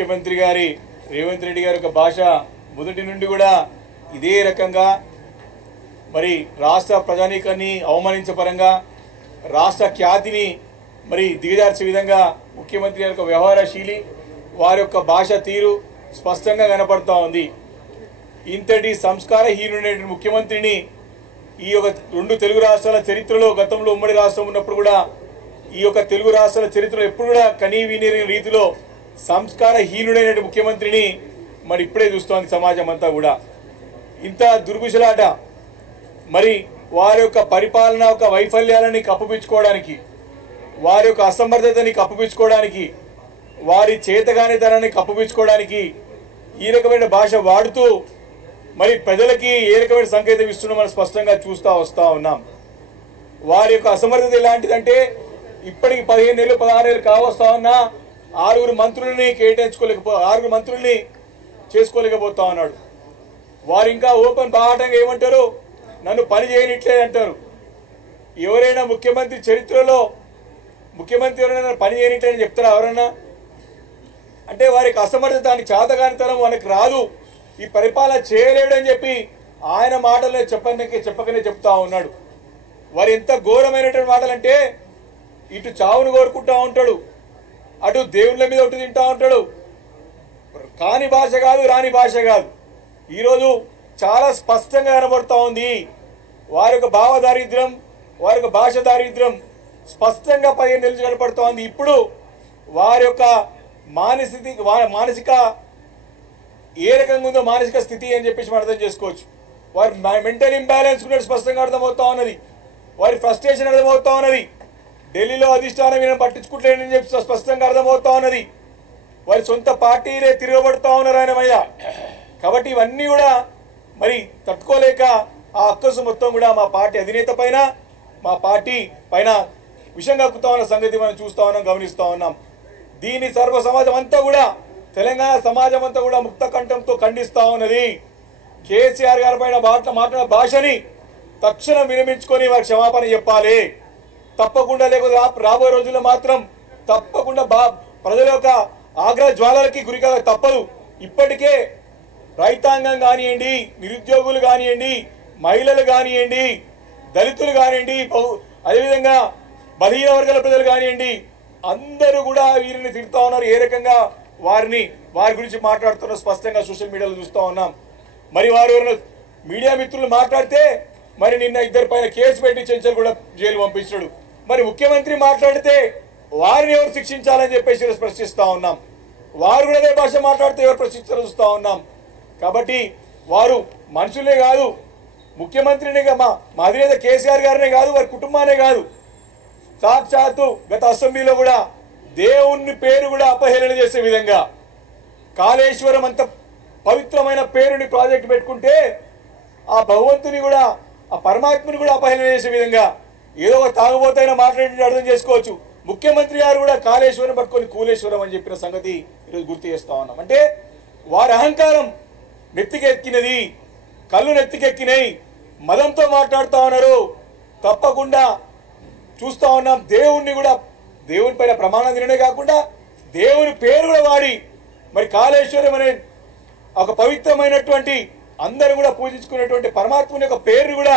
ముఖ్యమంత్రి గారి రేవంత్ రెడ్డి గారి యొక్క భాష మొదటి నుండి కూడా ఇదే రకంగా మరి రాష్ట్ర ప్రజానీకాన్ని అవమానించే పరంగా రాష్ట్ర ఖ్యాతిని మరి దిగజార్చే విధంగా ముఖ్యమంత్రి గారి యొక్క వ్యవహారశీలి వారి యొక్క భాష తీరు స్పష్టంగా కనపడుతూ ఉంది. ఇంతటి సంస్కారహీనుడైన ముఖ్యమంత్రిని ఈ యొక్క రెండు తెలుగు రాష్ట్రాల చరిత్రలో గతంలో ఉమ్మడి రాష్ట్రం ఉన్నప్పుడు కూడా ఈ యొక్క తెలుగు రాష్ట్రాల చరిత్రలో ఎప్పుడు కూడా కనీ విని రీతిలో సంస్కారహీనుడైన ముఖ్యమంత్రిని మరి ఇప్పుడే చూస్తోంది సమాజం అంతా కూడా. ఇంత దుర్బుషలాట మరి వారి యొక్క పరిపాలన యొక్క వైఫల్యాలని కప్పిపుచ్చుకోవడానికి, వారి యొక్క అసమర్థతని కప్పిపుచ్చుకోవడానికి, వారి చేతగానితనాన్ని కప్పిపుచ్చుకోవడానికి ఈ రకమైన భాష వాడుతూ మరి ప్రజలకి ఏ రకమైన సంకేతం ఇస్తున్నాం మనం స్పష్టంగా చూస్తూ వస్తూ ఉన్నాం. వారి యొక్క అసమర్థత ఎలాంటిదంటే ఇప్పటికి 15 ఏళ్ళు 16 ఏళ్ళు కావస్తా ఉన్నా 6 మంత్రులని చేసుకోలేకపోతా ఉన్నాడు. వారు ఇంకా ఓపెన్ బాహాటంగా ఏమంటారు, నన్ను పని చేయనిట్లేదు అంటారు. ఎవరైనా ముఖ్యమంత్రి చరిత్రలో ముఖ్యమంత్రి ఎవరైనా పని చేయనిట్లేదని చెప్తారా ఎవరన్నా? అంటే వారికి అసమర్థత, చేతగానితనం వాళ్ళకి రాదు, ఈ పరిపాలన చేయలేడని చెప్పి ఆయన మాటలనే చెప్పకనే చెప్తా ఉన్నాడు. వారు ఎంత ఘోరమైనటువంటి మాటలంటే ఇటు చావును కోరుకుంటా ఉంటాడు, అటు దేవుళ్ళ మీద ఒకటి తింటా ఉంటాడు. కాని భాష కాదు, రాని భాష కాదు. ఈరోజు చాలా స్పష్టంగా కనబడుతూ ఉంది వారి యొక్క భావ దారిద్ర్యం, వారి యొక్క భాష దారిద్ర్యం స్పష్టంగా 15 ఏళ్ళు కనపడుతూ ఉంది. ఇప్పుడు వారి యొక్క మానసిక ఏ రకంగా ఉందో మానసిక స్థితి అని చెప్పేసి మనం అర్థం చేసుకోవచ్చు. వారి మెంటల్ ఇంబ్యాలెన్స్ కూడా స్పష్టంగా అర్థమవుతా ఉన్నది. వారి ఫ్రస్ట్రేషన్ అర్థమవుతా ఉన్నది. ఢిల్లీలో అధిష్టానం ఈయన పట్టించుకుంటలేదని చెప్పి స్పష్టంగా అర్థమవుతా ఉన్నది. వారి సొంత పార్టీలే తిరగబడుతూ ఉన్నారు ఆయన మీద. కాబట్టి ఇవన్నీ కూడా మరి తట్టుకోలేక ఆ అక్కసు మొత్తం కూడా మా పార్టీ అధినేత పైన, మా పార్టీ పైన విషం కక్కుతా ఉన్న సంగతి మనం చూస్తూ ఉన్నాం, గమనిస్తూ ఉన్నాం. దీని సర్వ సమాజం అంతా కూడా, తెలంగాణ సమాజం అంతా కూడా ముక్త కంఠంతో ఖండిస్తూ ఉన్నది. కేసీఆర్ గారి పైన మాట్లాడిన భాషని తక్షణం విరమించుకొని వారికి క్షమాపణ చెప్పాలి తప్పకుండా. లేకపోతే రాబోయే రోజుల్లో మాత్రం తప్పకుండా ప్రజల యొక్క ఆగ్రహ జ్వాలలకి గురిగా తప్పదు. ఇప్పటికే రైతాంగం కానివ్వండి, నిరుద్యోగులు కానివ్వండి, మహిళలు కానివ్వండి, దళితులు కానివ్వండి, అదేవిధంగా బలహీన వర్గాల ప్రజలు కానివ్వండి, అందరూ కూడా వీరిని తిడుతూ ఉన్నారు. ఏ రకంగా వారి గురించి మాట్లాడుతున్న స్పష్టంగా సోషల్ మీడియాలో చూస్తూ ఉన్నాం. మరి వారు మీడియా మిత్రులు మాట్లాడితే మరి నిన్న 2 పైన కేసు పెట్టి చెంచల్ కూడా జైలు పంపించాడు. మరి ముఖ్యమంత్రి మాట్లాడితే వారిని ఎవరు శిక్షించాలని చెప్పేసి ప్రశ్నిస్తూ ఉన్నాం. వారు కూడా అదే భాష మాట్లాడితే ఎవరు ప్రశ్నించాలో చూస్తూ ఉన్నాం. కాబట్టి వారు మనుషులే కాదు, ముఖ్యమంత్రిని మా అధినేత కేసీఆర్ గారినే కాదు, వారి కుటుంబానే కాదు, సాక్షాత్తు గత అసెంబ్లీలో కూడా దేవుని పేరు కూడా అపహేళన చేసే విధంగా, కాళేశ్వరం అంత పవిత్రమైన పేరుని ప్రాజెక్ట్ పెట్టుకుంటే ఆ భగవంతుని కూడా, ఆ పరమాత్మని కూడా అపహేళన చేసే విధంగా ఏదో ఒక తాగుబోతైనా మాట్లాడి అర్థం చేసుకోవచ్చు. ముఖ్యమంత్రి గారు కూడా కాళేశ్వరం పట్టుకొని కూలేశ్వరం అని చెప్పిన సంగతి ఈరోజు గుర్తు చేస్తా ఉన్నాం. అంటే వారి అహంకారం నెత్తికెక్కినది, కళ్ళు నెత్తికెక్కినాయి, మదంతో మాట్లాడుతూ ఉన్నారు. తప్పకుండా చూస్తూ ఉన్నాం. దేవుణ్ణి కూడా, దేవుని పైన ప్రమాణం తినడే కాకుండా దేవుని పేరు కూడా వాడి మరి కాళేశ్వరం అనే ఒక పవిత్రమైనటువంటి అందరూ కూడా పూజించుకునేటువంటి పరమాత్ముని యొక్క పేరు కూడా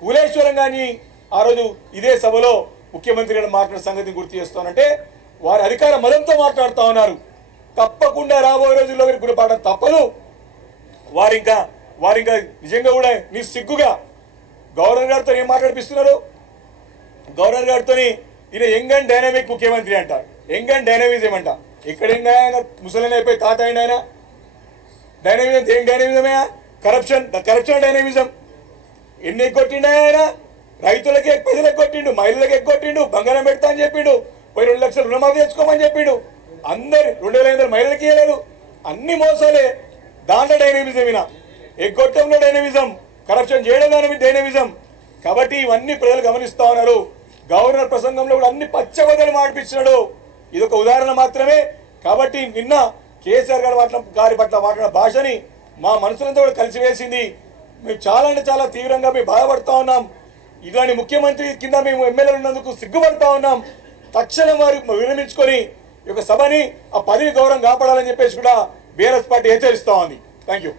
కూలేశ్వరం కానీ ఆ రోజు ఇదే సభలో ముఖ్యమంత్రి గారు మాట్లాడిన సంగతిని గుర్తు చేస్తానంటే వారి అధికార మదంతో మాట్లాడుతూ ఉన్నారు. తప్పకుండా రాబోయే రోజుల్లో గురిపాఠం తప్పదు. వారింకా నిజంగా కూడా నీ సిగ్గుగా గవర్నర్ గారితో ఏం మాట్లాడిపిస్తున్నారు? గవర్నర్ గారితో ఈయన యంగ్ అండ్ డైనామిక్ ముఖ్యమంత్రి అంటారు. యంగ్ అండ్ డైనామిజం అంట. ఎక్కడ ముసలిని అయిపోయి తాత అయిన ఆయన డైనామిజం. ఏం డైనామిజమే? కరప్షన్ డైనామిజం. ఎన్ని ఎగ్గొట్టిండు ఆయన? రైతులకి ప్రజలకు ఎగ్గొట్టిండు, మహిళలకు ఎగ్గొట్టిండు, బంగారం పెడతా అని చెప్పిండు, 2 లక్షలు రుణమాఫీ తెచ్చుకోమని చెప్పిండు. అందరు 2500 మహిళలకి ఇవ్వలేదు. అన్ని మోసాలే. దాంట్లో డైనమిజం, ఈయన ఎగ్గొట్టంలో డైనమిజం, కరప్షన్ చేయడం డైనమిజం. కాబట్టి ఇవన్నీ ప్రజలు గమనిస్తా ఉన్నారు. గవర్నర్ ప్రసంగంలో కూడా అన్ని పచ్చబద్దలు మాడిపించినాడు. ఇదొక ఉదాహరణ మాత్రమే. కాబట్టి నిన్న కేసీఆర్ గారి పట్ల మాట్లాడిన భాషని మా మనసులంతా కూడా కలిసివేసింది. మేము చాలా అంటే చాలా తీవ్రంగా మేము బాధపడతా ఉన్నాం. ఇలాంటి ముఖ్యమంత్రి కింద మేము ఎమ్మెల్యేలు ఉన్నందుకు సిగ్గుపడతా ఉన్నాం. తక్షణం వారు విరమించుకొని ఈ యొక్క సభని ఆ పదవి గౌరవం కాపాడాలని చెప్పేసి కూడా బీఆర్ఎస్ పార్టీ హెచ్చరిస్తా ఉంది. Thank you.